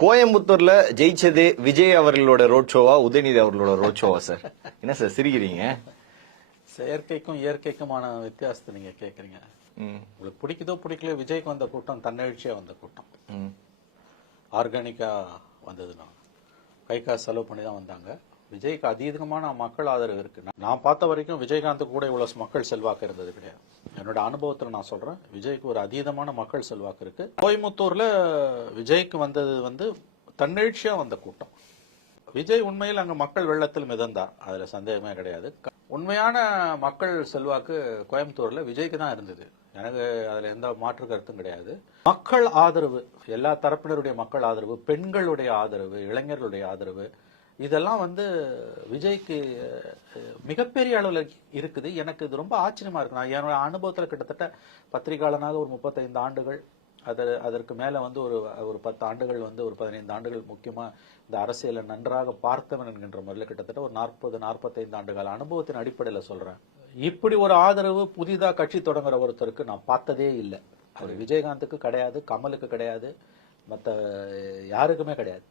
கோயம்புத்தூர்ல ஜெயிச்சது விஜய் அவர்களோட ரோட் ஷோவா உதயநிதி அவர்களோட ரோட் ஷோவா சார்? என்ன சார் சிரிக்கிறீங்க? செயற்கைக்கும் இயற்கைக்குமான வித்தியாசத்தை நீங்க கேக்குறீங்க. உங்களுக்கு பிடிக்குதோ பிடிக்கல, விஜய்க்கு வந்த கூட்டம் தன்னெழுச்சியா வந்த கூட்டம், ஆர்கானிக்கா வந்ததுன்னா கை காசு செலவு பண்ணி தான் வந்தாங்க. விஜய்க்கு அதீதமான மக்கள் ஆதரவு இருக்கு. நான் பார்த்த வரைக்கும் விஜயகாந்த் கூட இவ்வளவு மக்கள் செல்வாக்கு இருந்தது கிடையாது. என்னோட அனுபவத்துல நான் சொல்றேன், விஜய்க்கு ஒரு அதீதமான மக்கள் செல்வாக்கு இருக்கு. கோயம்புத்தூர்ல விஜய்க்கு வந்தது தன்னெழுச்சியா வந்த கூட்டம். விஜய் உண்மையில் அங்க மக்கள் வெள்ளத்தில் மிதந்தார், அதுல சந்தேகமே கிடையாது. உண்மையான மக்கள் செல்வாக்கு கோயம்புத்தூர்ல விஜய்க்கு தான் இருந்தது. எனக்கு அதுல எந்த மாற்று கருத்தும் கிடையாது. மக்கள் ஆதரவு, எல்லா தரப்பினருடைய மக்கள் ஆதரவு, பெண்களுடைய ஆதரவு, இளைஞர்களுடைய ஆதரவு, இதெல்லாம் விஜய்க்கு மிகப்பெரிய அளவில் இருக்குது. எனக்கு இது ரொம்ப ஆச்சரியமா இருக்கு. நான் என்னோட அனுபவத்தில் கிட்டத்தட்ட பத்திரிகையாளனாக ஒரு 35 ஆண்டுகள், அதற்கு மேல ஒரு 10 ஆண்டுகள், ஒரு 15 ஆண்டுகள், முக்கியமா இந்த அரசியலை நன்றாக பார்த்தவன் என்கின்ற முறையில் கிட்டத்தட்ட ஒரு 40-45 ஆண்டுகால அனுபவத்தின் அடிப்படையில் சொல்றேன். இப்படி ஒரு ஆதரவு புதிதா கட்சி தொடங்குற ஒருத்தருக்கு நான் பார்த்ததே இல்லை. அது விஜயகாந்துக்கு கிடையாது, கமலுக்கு கிடையாது, மற்ற யாருக்குமே கிடையாது.